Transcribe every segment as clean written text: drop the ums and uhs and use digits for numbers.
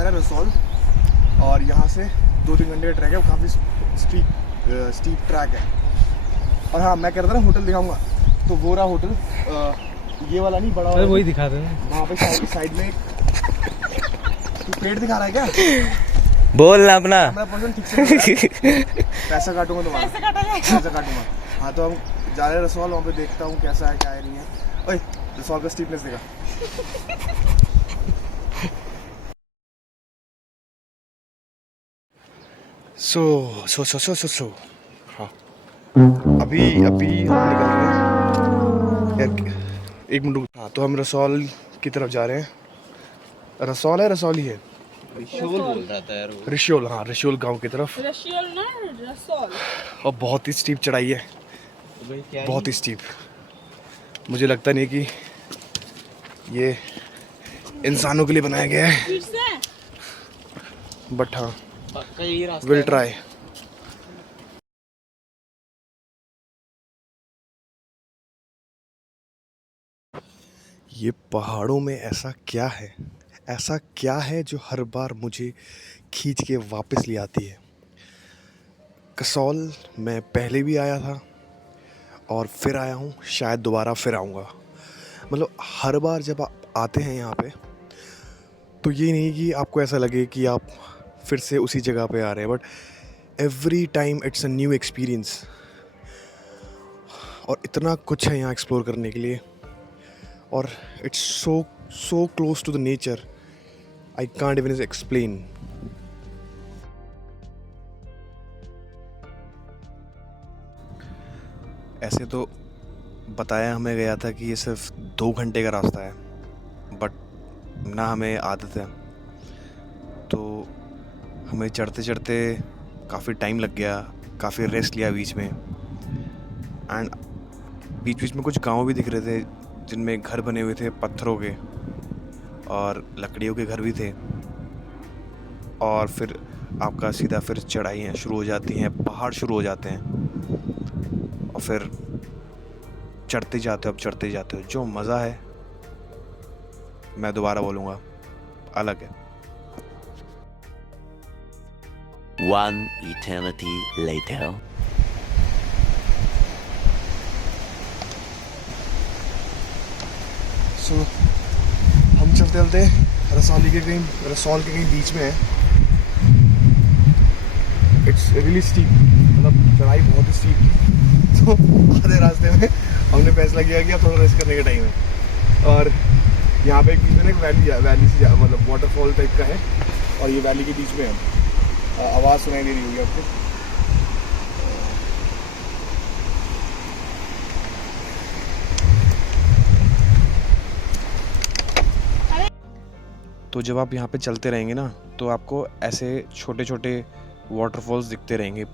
जा रहे हैं रसौल, और यहाँ से 2-3 घंटे का ट्रैक है, काफ़ी स्टीप ट्रैक है। और हाँ, मैं कह रहा था ना होटल दिखाऊंगा, तो वो रहा होटल, ये वाला नहीं, बड़ा वाला, वही दिखा दो वहाँ पे साइड में। तू पेड़ दिखा रहा है क्या? बोल ना अपना। ठीक से पैसा काटूंगा तुम्हारा, पैसा काटूंगा। हाँ, तो हम जा रहे हैं रसौल, वहाँ पे देखता हूँ कैसा है क्या है नहीं है। ओए, रसौल का स्टीपनेस देखा। सो हाँ, अभी हम निकल रहे हैं यार, एक मिनट। हाँ, तो हम रसौल की तरफ जा रहे हैं। रसौल है, रसौली है, रिशोल बोल रहा था यार वो। रिशोल, हाँ, रिशोल गांव की तरफ। रशियल ना रसौल। और बहुत ही स्टीप चढ़ाई है, बहुत ही स्टीप। मुझे लगता नहीं कि ये इंसानों के लिए बनाया गया है, बट हाँ, विल ट्राई। ये पहाड़ों में ऐसा क्या है जो हर बार मुझे खींच के वापस ले आती है। कसौल मैं पहले भी आया था और फिर आया हूँ, शायद दोबारा फिर आऊँगा। मतलब हर बार जब आप आते हैं यहाँ पे, तो ये नहीं कि आपको ऐसा लगे कि आप फिर से उसी जगह पे आ रहे हैं, but every time it's a new experience. और इतना कुछ है यहाँ एक्सप्लोर करने के लिए, और it's so close to the nature, I can't even explain. ऐसे तो बताया हमें गया था कि ये सिर्फ 2 घंटे का रास्ता है, बट ना हमें आदत है, तो हमें चढ़ते चढ़ते काफ़ी टाइम लग गया, काफ़ी रेस्ट लिया बीच में। एंड बीच में कुछ गांव भी दिख रहे थे जिनमें घर बने हुए थे पत्थरों के, और लकड़ियों के घर भी थे। और फिर आपका सीधा फिर चढ़ाइयाँ शुरू हो जाती हैं, पहाड़ शुरू हो जाते हैं, और फिर चढ़ते जाते हो, जो मज़ा है, मैं दोबारा बोलूँगा, अलग है। One eternity later. सो हम चलते रसौल के कहीं बीच में है। इट्स रियली स्टीप, मतलब चढ़ाई बहुत ही स्टीप। तो आधे रास्ते में हमने फैसला किया कि अब थोड़ा रेस्ट करने का टाइम है, और यहाँ पे एक बीच में एक वैली से मतलब वाटरफॉल टाइप का है, और ये वैली के बीच में है। आवाज़ सुनाई दे रही होगी आपको। तो जब आप यहाँ पे चलते रहेंगे ना, तो आपको ऐसे छोटे छोटे वाटरफॉल्स दिखते रहेंगे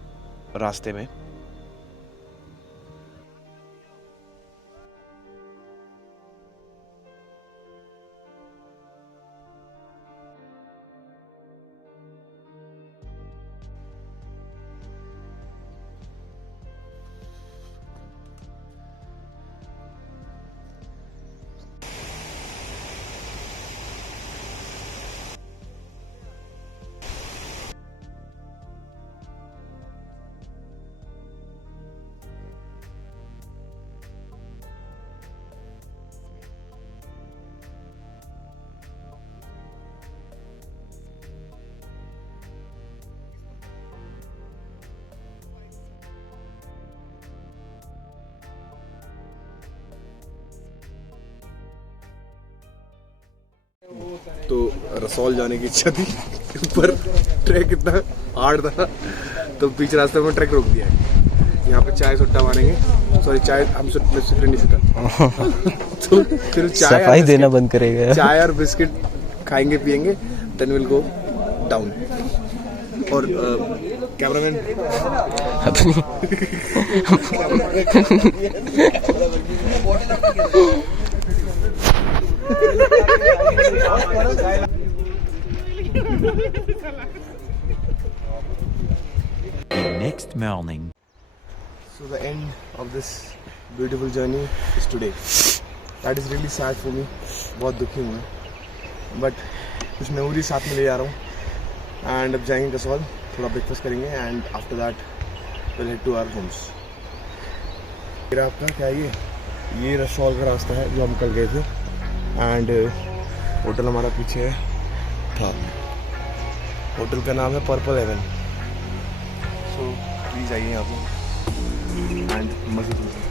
रास्ते में। तो रसौल जाने की इच्छा थी, ऊपर ट्रैक इतना हार्ड था, तो बीच रास्ते में ट्रैक रोक दिया है। यहाँ पे चाय सुट्टा मारेंगे, सॉरी चाय हम नहीं सुट्टा तो फिर चाय सफाई देना बंद करेगा। चाय और बिस्किट खाएंगे पिएंगे, देन विल गो डाउन। और cameraman Next morning. So the end of this beautiful journey is today. That is really sad for me. बहुत दुखी हूँ मैं, but कुछ मेमोरी साथ में ले जा रहा हूँ। एंड अब जाएंगे कसौल, थोड़ा ब्रेकफास्ट करेंगे and after that will head to our homes. फिर आपका क्या ये रसौल का रास्ता है जो हम कल गए थे एंड होटल हमारा पीछे था। होटल का नाम है पर्पल हेवन। सो प्लीज़ आइए यहाँ पे एंड मज़े कीजिए।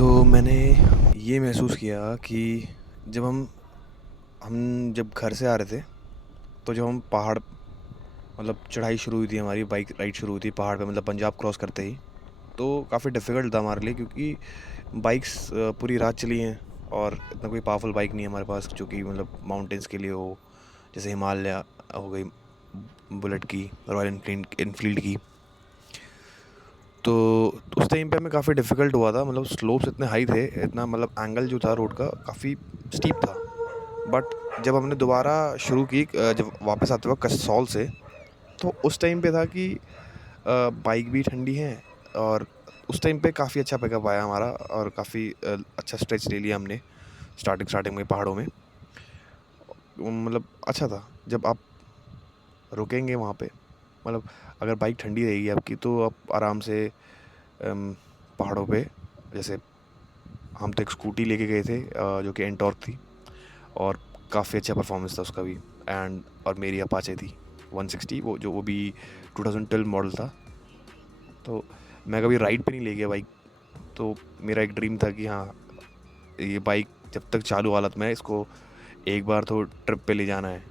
तो मैंने ये महसूस किया कि जब हम जब घर से आ रहे थे तो जब हम पहाड़ मतलब चढ़ाई शुरू हुई थी, हमारी बाइक राइड शुरू हुई थी पहाड़ पे, मतलब पंजाब क्रॉस करते ही, तो काफ़ी डिफ़िकल्ट था हमारे लिए क्योंकि बाइक्स पूरी रात चली हैं और इतना कोई पावरफुल बाइक नहीं है हमारे पास जो कि मतलब माउंटेन्स के लिए हो, जैसे हिमालय हो गई बुलेट की, रॉयल इनफील्ड की। तो उस टाइम पे हमें काफ़ी डिफ़िकल्ट हुआ था, मतलब स्लोप्स इतने हाई थे, इतना मतलब एंगल जो था रोड का काफ़ी स्टीप था। बट जब हमने दोबारा शुरू की जब वापस आते वक्त कसौल से, तो उस टाइम पे था कि बाइक भी ठंडी है और उस टाइम पे काफ़ी अच्छा पिकअप आया हमारा और काफ़ी अच्छा स्ट्रेच ले लिया हमने स्टार्टिंग में पहाड़ों में। मतलब अच्छा था। जब आप रुकेंगे वहाँ पे, मतलब अगर बाइक ठंडी रहेगी आपकी तो आप आराम से पहाड़ों पे, जैसे हम तो एक स्कूटी लेके गए थे जो कि एंटॉर्क थी और काफ़ी अच्छा परफॉर्मेंस था उसका भी, एंड और मेरी अपाचे थी 160, वो भी 2012 मॉडल था। तो मैं कभी राइड पे नहीं ले गया बाइक, तो मेरा एक ड्रीम था कि हाँ ये बाइक जब तक चालू हालत में है इसको एक बार तो ट्रिप पे ले जाना है।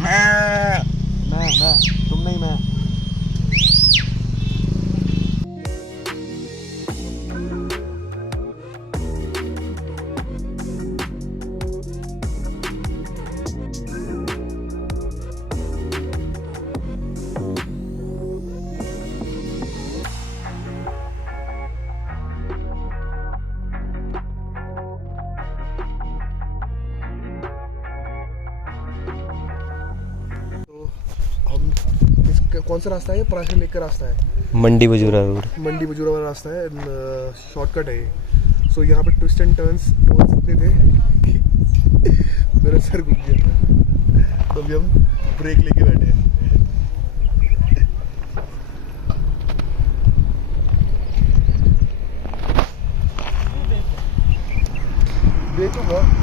मैं तुम नहीं, मैं कौन सा रास्ता है? ये पराशर लेक का रास्ता है, मंडी बजूरा रोड, मंडी बजूरा वाला रास्ता है, शॉर्टकट है ये। सो यहाँ पे ट्विस्ट एंड टर्न्स बहुत इतने थे कि मेरा सर घूम गया। तो अभी हम ब्रेक लेके बैठे हैं। देखो बहुत